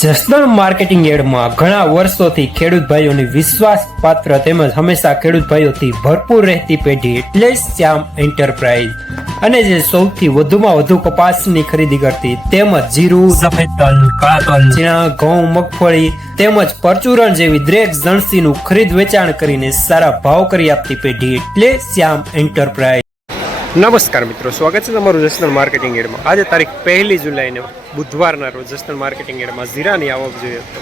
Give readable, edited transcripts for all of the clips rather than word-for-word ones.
Jasdan marketing યાર્ડમાં ઘણા વર્ષોથી ખેડૂત ભાઈઓની વિશ્વાસપાત્ર તેમજ હંમેશા ખેડૂત ભાઈઓથી ભરપૂર રહેતી પેઢી એટલે શ્યામ એન્ટરપ્રાઇઝ અને જે સૌથી વધુમાં વધુ કપાસની ખરીદી કરતી તેમજ જીરું, સફેદ તલ, કાળા તલ, ચણા, ઘઉં, મગફળી તેમજ પરચુરણ જેવી દરેક જણસીનું ખરીદ વેચાણ કરીને સારા ભાવ કરી આપતી પેઢી એટલે શ્યામ એન્ટરપ્રાઇઝ। નમસ્કાર મિત્રો, સ્વાગત છે તમારું જસદણ માર્કેટિંગ યાર્ડમાં। આજે તારીખ 1 જુલાઈને બુધવારના રોજ જસદણ માર્કેટિંગ યાર્ડમાં જીરાની આવક જોઈએ તો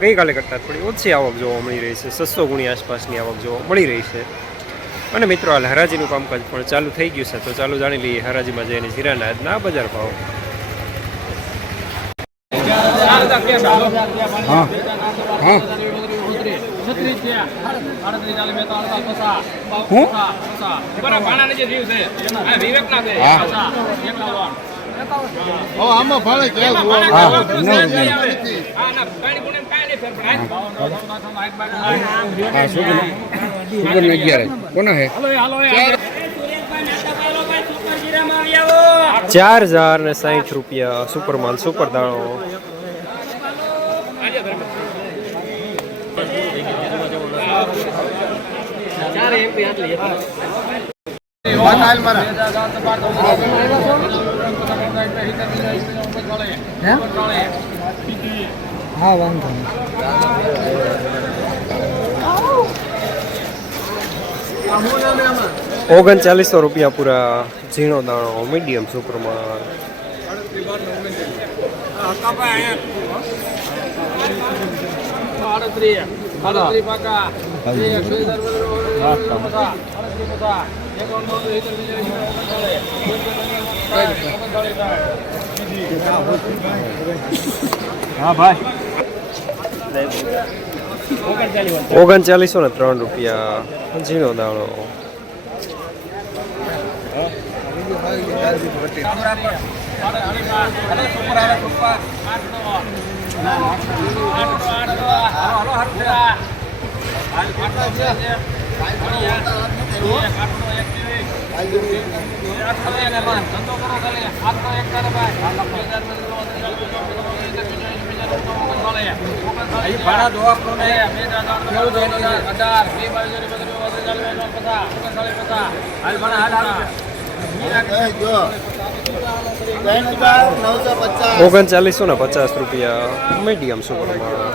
ગઈકાલે કરતાં થોડી ઓછી આવક જોવા મળી રહી છે। 600 ગુણી આસપાસની આવક જોવા મળી રહી છે અને મિત્રો હાલ હરાજીનું કામકાજ પણ ચાલુ થઈ ગયું છે, તો ચાલો જાણી લઈએ હરાજીમાં જઈને જીરાના આજના બજાર ભાવ। ₹4060 સુપર માલ સુપર દાણો। હા વાંધો ₹3900 પૂરા ઝીણો દાણો મીડિયમ સુપરમાં। હા ભાઈ ₹3903 ઝીણો દાણો। ₹3950 મીડિયમ સુપરમાં।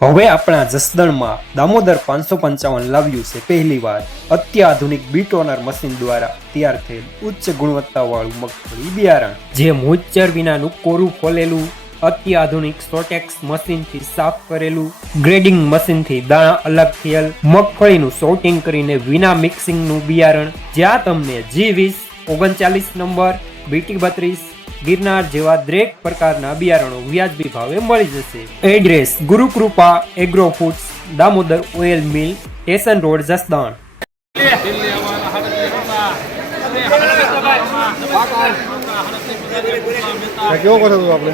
હવે આપણા જસદણમાં દામોદર 555 લાવ્યું છે પહેલી વાર અત્યાધુનિક બીટોનર મશીન દ્વારા તૈયાર થયેલ ઉચ્ચ ગુણવત્તાવાળું મગફળી બિયારણ, જે મોઇસ્ચર વિનાનું કોરું ફોલેલું અત્યાધુનિક સોટેક્સ મશીનથી સાફ કરેલું, ગ્રેડિંગ મશીનથી દાણા અલગ થયેલ મગફળીનું સોર્ટિંગ કરીને વિના મિક્સિંગનું બિયારણ, જ્યાં તમને G20, 39 નંબર, BT32, ગિરનાર જેવા દરેક પ્રકારના બિયારણો વ્યાજબી ભાવે મળી જશે। Address Gurukrupa agro foods, Damodar oil mill, station road, Jasdan. કેવો કરો છો આપણે?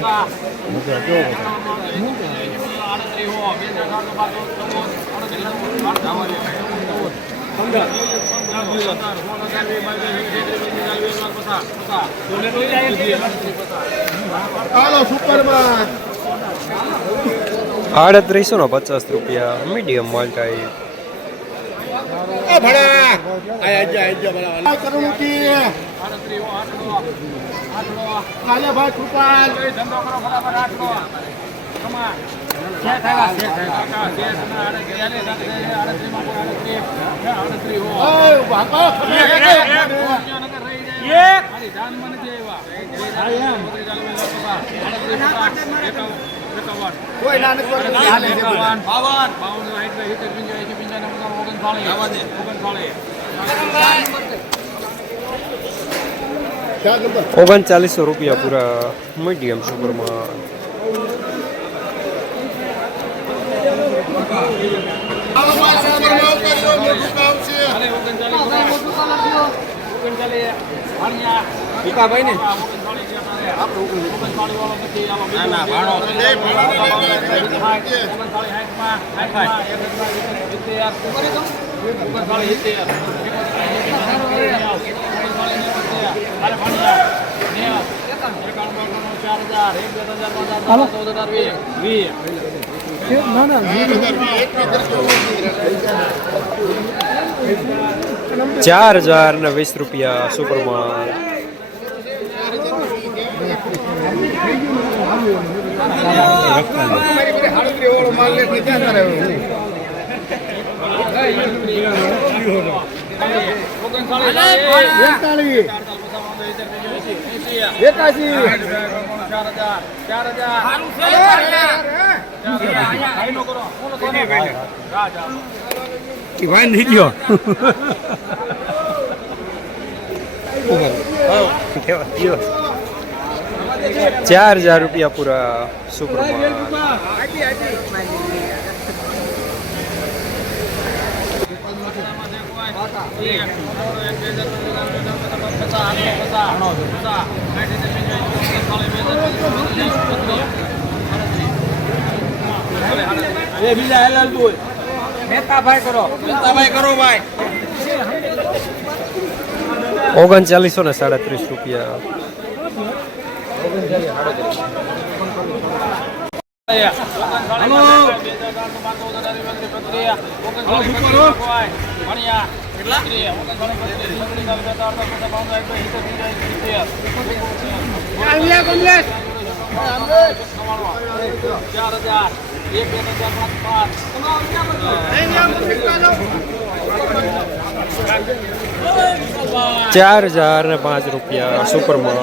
₹3850 મીડિયમ માલ ટાઈપ। ₹3900 પૂરા મીડિયમ સુપરમાં। હાલો ના ના 4020 રૂપિયા સુપરમાલ. નહીં ગયો 4000 રૂપિયા પૂરા સુપરમાલ. બીજા હેલાલ બોલ મહેતાભાઈ કરો ભાઈ 3937 રૂપિયા. ₹4005 રૂપિયા સુપરમાલ.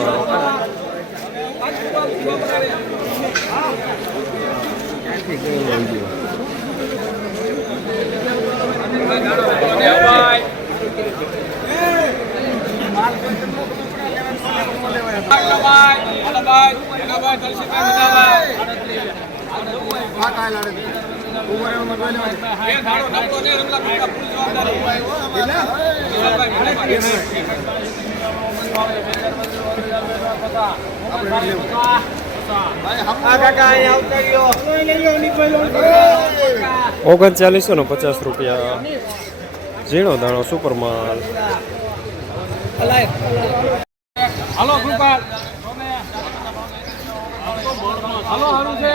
₹3950 ઝીણો દાણો સુપરમાલ. હાલો કૃપાલ હાલો હારું છે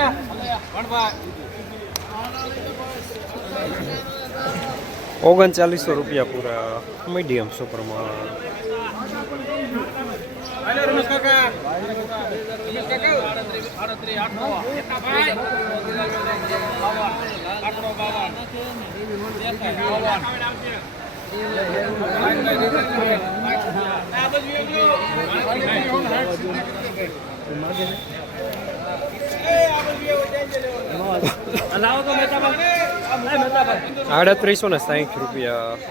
₹3900 પૂરા મીડિયમ સુપરમાલ. ₹3860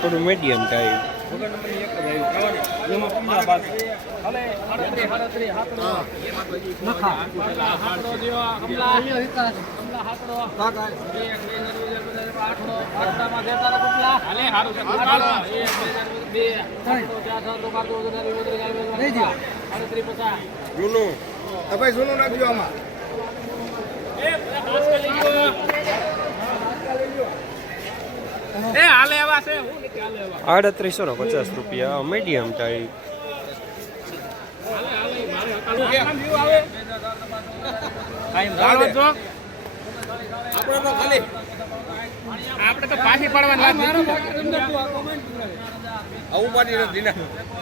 થોડું મીડિયમ ટાઈપ. જૂનું નાખજો આમાં 3850 રૂપિયા મીડિયમ ટાઈપ. આપણે તો પાછી પડવાની આવું પાડી નથી ને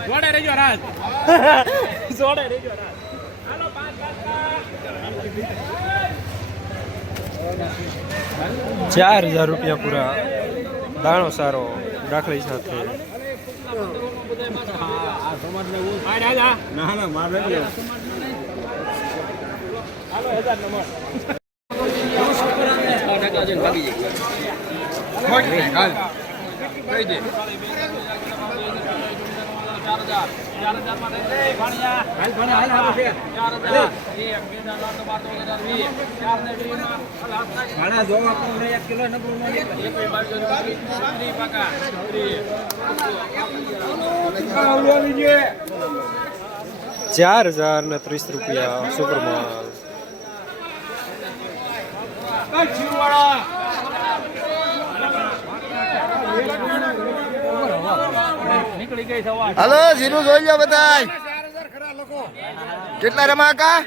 જોડે રહેજો રાજ જોડે રહેજો રાજ. 4000 રૂપિયા પૂરા દાણો સારો દાખલી સાથે. ના ના મારે ₹4030 સુપરમાલ. હાલો જીરું જોઈ લો બધા કેટલા રમા કા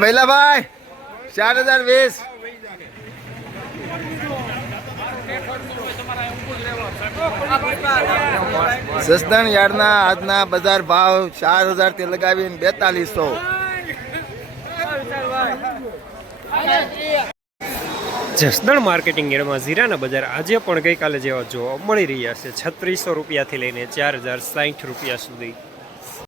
ભૈલાભાઈ 4020 સસ્તન યાર્ડના આજના બજાર ભાવ 4000 થી લગાવીને 4200. જસદણ માર્કેટિંગ યાર્ડમાં જીરાના બજાર આજે પણ ગઈકાલે જેવા જોવા મળી રહ્યા છે 3600 રૂપિયાથી લઈને 4060 રૂપિયા સુધી.